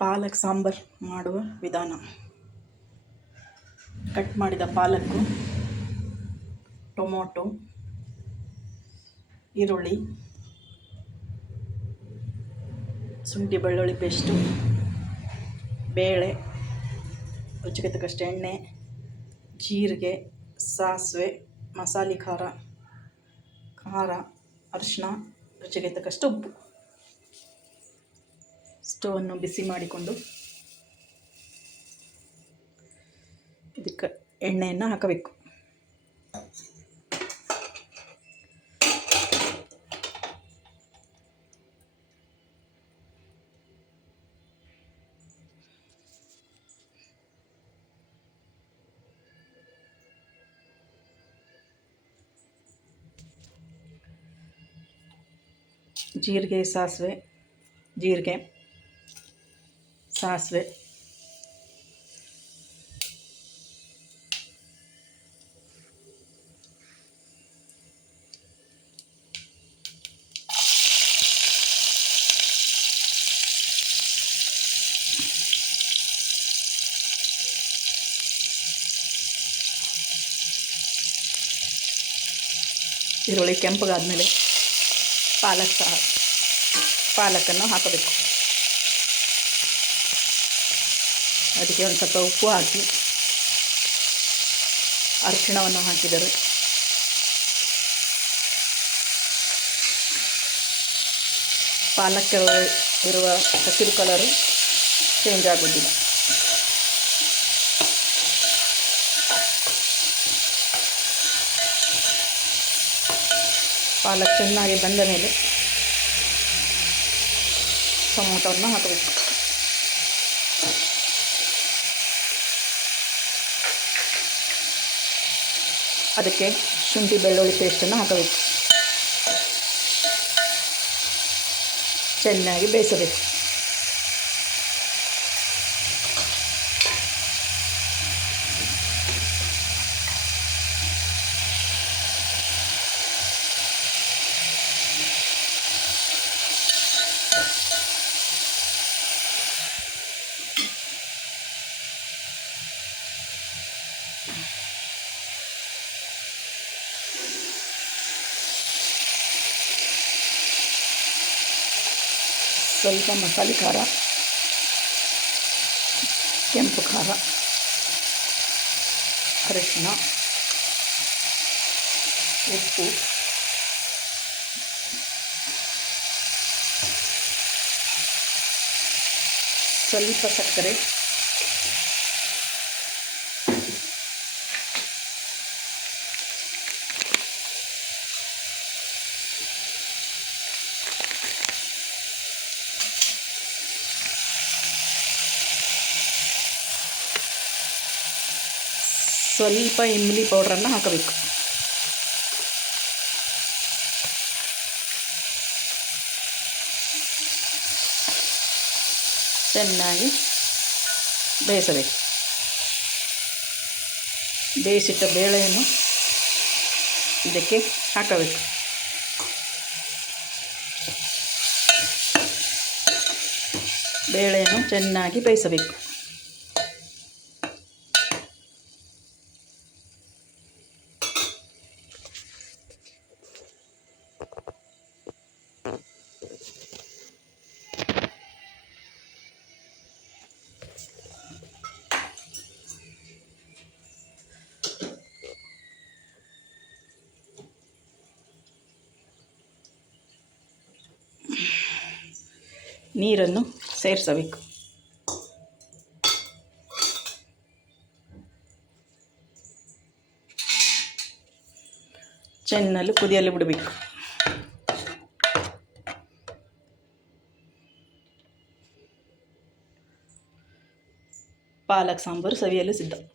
ಪಾಲಕ್ ಸಾಂಬಾರು ಮಾಡುವ ವಿಧಾನ. ಕಟ್ ಮಾಡಿದ ಪಾಲಕ್ಕು, ಟೊಮೊಟೊ, ಈರುಳ್ಳಿ, ಶುಂಠಿ ಬೆಳ್ಳುಳ್ಳಿ ಪೇಸ್ಟು, ಬೇಳೆ ರುಚಿಗೆ ತಕ್ಕಷ್ಟು ಎಣ್ಣೆ, ಜೀರಿಗೆ, ಸಾಸಿವೆ, ಮಸಾಲೆ ಖಾರ ಖಾರ ಅರಿಶಿನ ರುಚಿಗೆ ತಕ್ಕಷ್ಟು ಉಪ್ಪು. ಸ್ಟವನ್ನು ಬಿಸಿ ಮಾಡಿಕೊಂಡು ಇದಕ್ಕೆ ಎಣ್ಣೆಯನ್ನು ಹಾಕಬೇಕು. ಜೀರಿಗೆ ಸಾಸಿವೆ ಜೀರಿಗೆ. ಸಾಸಿವೆ ಈರುಳ್ಳಿ ಕೆಂಪಗಾದಮೇಲೆ ಪಾಲಕ್ ಸಹ ಪಾಲಕನ್ನು ಹಾಕಬೇಕು ಅದಕ್ಕೆ ಒಂದು ಸ್ವಲ್ಪ ಉಪ್ಪು ಹಾಕಿ ಅರಿಶಿಣವನ್ನು ಹಾಕಿದರು ಪಾಲಕ್ಕೆ ಇರುವ ಹಸಿರು ಕಲರು ಚೇಂಜ್ ಆಗೋದಿಲ್ಲ. ಪಾಲಕ್ ಚೆನ್ನಾಗಿ ಬಂದ ಮೇಲೆ ಟೊಮೊಟೊವನ್ನು ಹಾಕಬೇಕು. ಅದಕ್ಕೆ ಶುಂಠಿ ಬೆಳ್ಳುಳ್ಳಿ ಪೇಸ್ಟನ್ನು ಹಾಕಬೇಕು. ಚೆನ್ನಾಗಿ ಬೇಯಿಸಬೇಕು. ಸ್ವಲ್ಪ ಮಸಾಲೆ ಖಾರ ಕೆಂಪು ಖಾರ ಅರಿಶಿನ ಉಪ್ಪು ಸ್ವಲ್ಪ ಸಕ್ಕರೆ ಸ್ವಲ್ಪ ಇಮ್ಲಿ ಪೌಡ್ರನ್ನು ಹಾಕಬೇಕು. ಚೆನ್ನಾಗಿ ಬೇಯಿಸಬೇಕು. ಬೇಯಿಸಿಟ್ಟ ಬೇಳೆಯನ್ನು ಇದಕ್ಕೆ ಹಾಕಬೇಕು. ಬೇಳೆಯನ್ನು ಚೆನ್ನಾಗಿ ಬೇಯಿಸಬೇಕು. ನೀರನ್ನು ಸೇರಿಸಬೇಕು. ಚೆನ್ನಲ್ಲಿ ಕುದಿಯಲು ಬಿಡಬೇಕು. ಪಾಲಕ್ ಸಾಂಬಾರು ಸವಿಯಲು ಸಿದ್ಧ.